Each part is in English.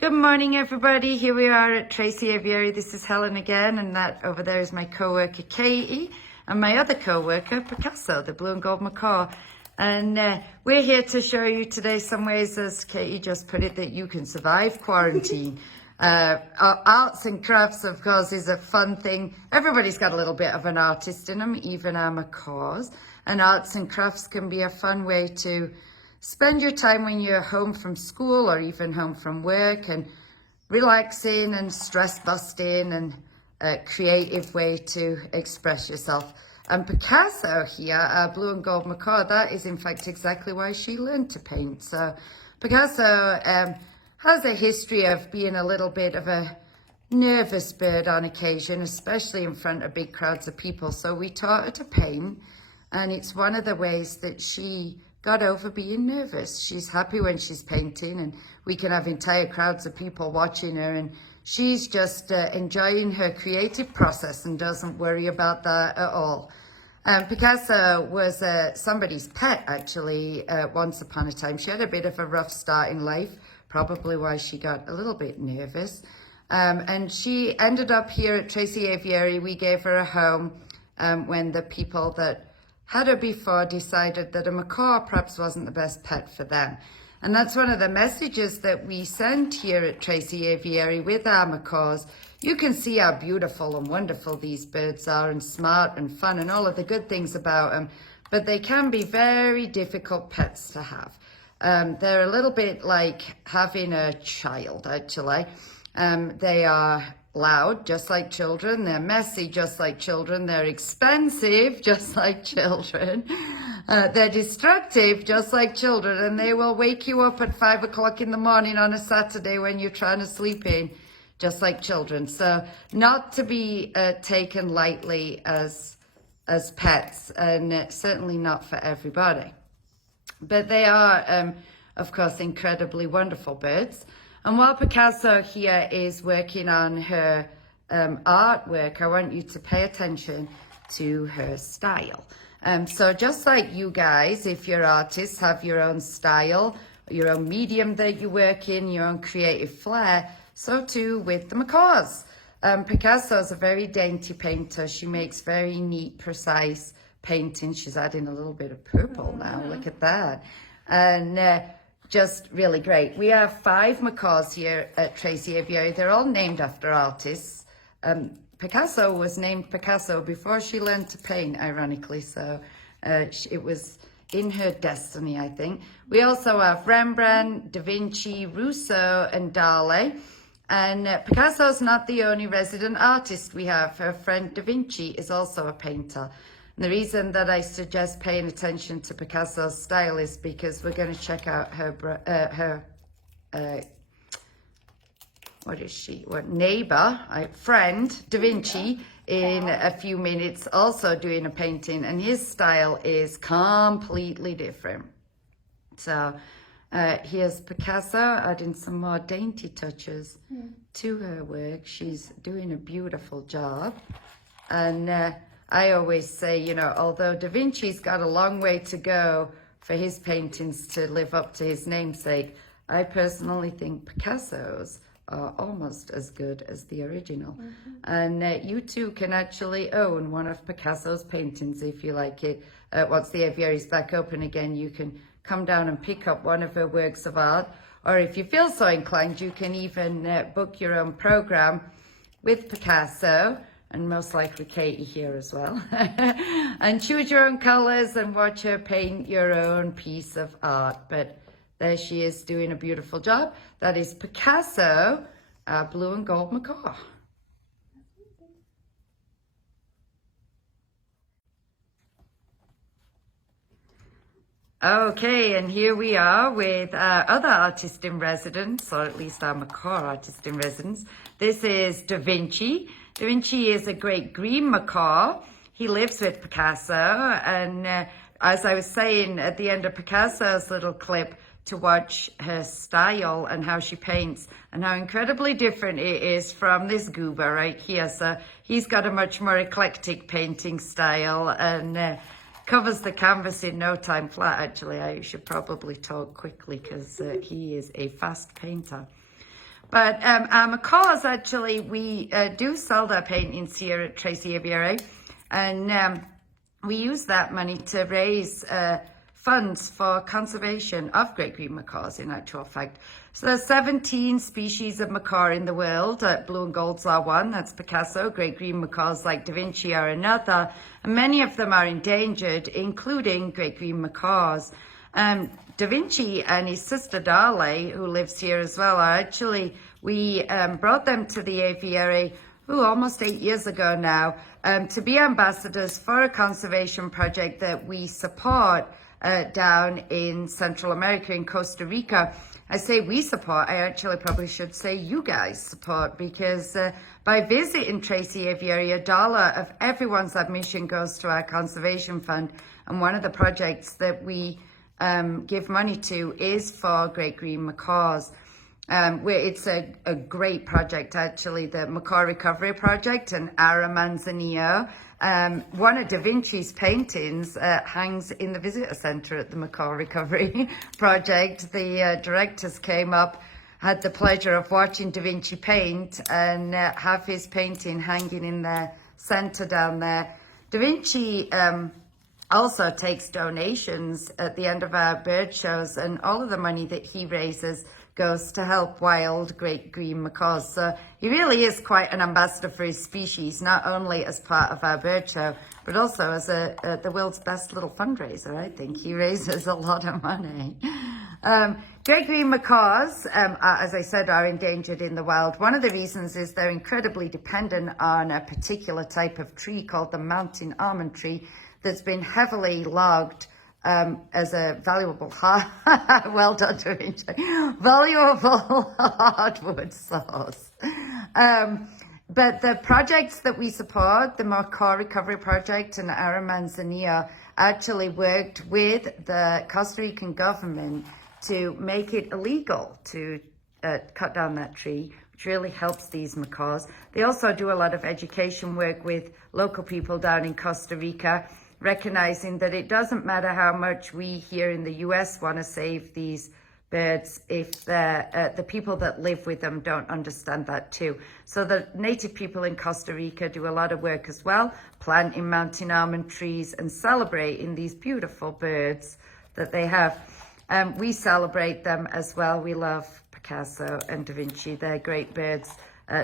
Good morning, everybody. Here we are at Tracy Aviary. This is Helen again, and that over there is my co-worker Katie, and my other co-worker Picasso, the blue and gold macaw. And we're here to show you today some ways, as Katie just put it, that you can survive quarantine. Arts and crafts, of course, is a fun thing. Everybody's got a little bit of an artist in them, even our macaws. And arts and crafts can be a fun way to spend your time when you're home from school or even home from work, and relaxing and stress busting and a creative way to express yourself. And Picasso here, our blue and gold macaw, that is in fact exactly why she learned to paint. So Picasso has a history of being a little bit of a nervous bird on occasion, especially in front of big crowds of people. So we taught her to paint, and it's one of the ways that she got over being nervous. She's happy when she's painting, and we can have entire crowds of people watching her, and she's just enjoying her creative process and doesn't worry about that at all. Picasso was somebody's pet, actually, once upon a time. She had a bit of a rough start in life, probably why she got a little bit nervous. And she ended up here at Tracy Aviary. We gave her a home when the people that had her before decided that a macaw perhaps wasn't the best pet for them. And that's one of the messages that we send here at Tracy Aviary with our macaws. You can see how beautiful and wonderful these birds are, and smart and fun and all of the good things about them, but they can be very difficult pets to have. They're a little bit like having a child, actually. They are loud, just like children. They're messy, just like children. They're expensive, just like children. They're destructive, just like children. And they will wake you up at 5 o'clock in the morning on a Saturday when you're trying to sleep in, just like children. So not to be taken lightly as pets, and certainly not for everybody. But they are, of course, incredibly wonderful birds. And while Picasso here is working on her artwork, I want you to pay attention to her style. So just like you guys, if you're artists, have your own style, your own medium that you work in, your own creative flair, so too with the macaws. Picasso's a very dainty painter. She makes very neat, precise paintings. She's adding a little bit of purple now, look at that. And just really great. We have 5 macaws here at Tracy Aviary. They're all named after artists. Picasso was named Picasso before she learned to paint, ironically. So it was in her destiny, I think. We also have Rembrandt, DaVinci, Rousseau, and Dali. And Picasso's not the only resident artist we have. Her friend DaVinci is also a painter. And the reason that I suggest paying attention to Picasso's style is because we're going to check out her friend DaVinci in a few minutes, also doing a painting, and his style is completely different. So here's Picasso adding some more dainty touches to her work. She's doing a beautiful job. And I always say, you know, although Da Vinci's got a long way to go for his paintings to live up to his namesake, I personally think Picasso's are almost as good as the original. And you too can actually own one of Picasso's paintings if you like it. Once the aviary's back open again, you can come down and pick up one of her works of art. Or if you feel so inclined, you can even book your own program with Picasso, and most likely Katie here as well. And choose your own colors and watch her paint your own piece of art. But there she is doing a beautiful job. That is Picasso, our blue and gold macaw. Okay, and here we are with our other artist in residence, or at least our macaw artist in residence. This is Da Vinci. Da Vinci is a great green macaw. He lives with Picasso, and as I was saying at the end of Picasso's little clip, to watch her style and how she paints and how incredibly different it is from this goober right here. So he's got a much more eclectic painting style and covers the canvas in no time flat. Actually, I should probably talk quickly because he is a fast painter. But our macaws, actually, we do sell our paintings here at Tracy Aviary, and we use that money to raise funds for conservation of great green macaws, in actual fact. So there's 17 species of macaw in the world. Blue and golds are one, that's Picasso. Great green macaws like DaVinci are another. And many of them are endangered, including great green macaws. DaVinci and his sister Darley, who lives here as well, are actually, we brought them to the aviary almost 8 years ago now, to be ambassadors for a conservation project that we support down in Central America, in Costa Rica. I say we support, I actually probably should say you guys support, because by visiting Tracy Aviary, $1 of everyone's admission goes to our conservation fund, and one of the projects that we give money to is for great green macaws. Where it's a great project, actually, the Macaw Recovery Project, and Ara Manzanillo. One of DaVinci's paintings hangs in the visitor center at the Macaw Recovery Project. The directors came up, had the pleasure of watching DaVinci paint, and have his painting hanging in their center down there. DaVinci also takes donations at the end of our bird shows, and all of the money that he raises goes to help wild great green macaws. So he really is quite an ambassador for his species, not only as part of our bird show, but also as the world's best little fundraiser, I think. He raises a lot of money. Great green macaws, as I said, are endangered in the wild. One of the reasons is they're incredibly dependent on a particular type of tree called the mountain almond tree that's been heavily logged as a valuable well done, DaVinci. Valuable hardwood source. But the projects that we support, the Macaw Recovery Project and Ara Manzanillo, actually worked with the Costa Rican government to make it illegal to cut down that tree, which really helps these macaws. They also do a lot of education work with local people down in Costa Rica, recognizing that it doesn't matter how much we here in the US want to save these birds if the people that live with them don't understand that too. So the native people in Costa Rica do a lot of work as well, planting mountain almond trees and celebrating these beautiful birds that they have. We celebrate them as well. We love Picasso and DaVinci. They're great birds,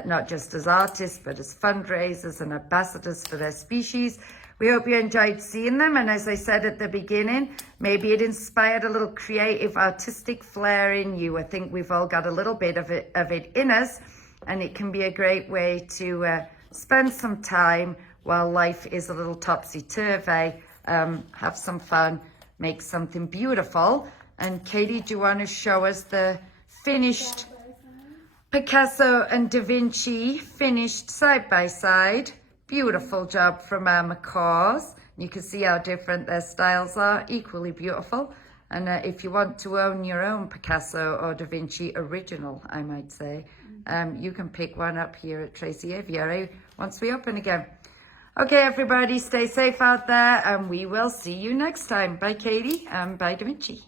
not just as artists, but as fundraisers and ambassadors for their species. We hope you enjoyed seeing them, and as I said at the beginning, maybe it inspired a little creative, artistic flair in you. I think we've all got a little bit of it in us, and it can be a great way to spend some time while life is a little topsy-turvy. Have some fun, make something beautiful. And Katie, do you want to show us the finished Picasso and DaVinci, finished side by side? Beautiful job from our macaws. You can see how different their styles are, equally beautiful. And if you want to own your own Picasso or DaVinci original, I might say, you can pick one up here at Tracy Aviary once we open again. Okay, everybody, stay safe out there, and we will see you next time. Bye, Katie, and bye, DaVinci.